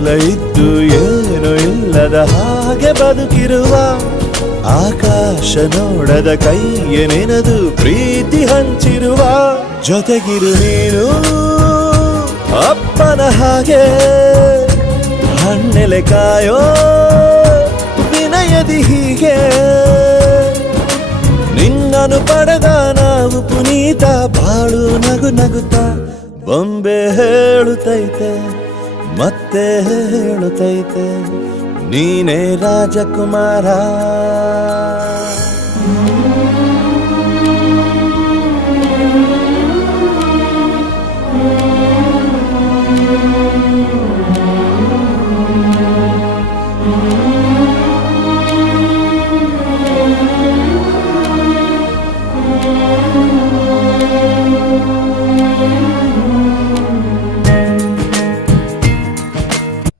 ಎಲ್ಲ ಇದ್ದು ಏನು ಇಲ್ಲದ ಹಾಗೆ ಬದುಕಿರುವ ಆಕಾಶ ನೋಡದ ಕೈಯ ನೆನೆದು ಪ್ರೀತಿ ಹಂಚಿರುವ ಜೊತೆಗಿರು ನೀನು ಅಪ್ಪನ ಹಾಗೆ ಹಣ್ಣೆಲೆ ಕಾಯೋ ವಿನಯದಿ ಹೀಗೆ ನಿನ್ನನು ಪಡೆದ ನಾವು ಪುನೀತ ಬಾಳು ನಗು ನಗುತ್ತಾ ಬೊಂಬೆ ಹೇಳುತ್ತೈತೆ ಮತ್ತೆ ಹೇಳುತ್ತೈತೆ ನೀನೇ ರಾಜಕುಮಾರ.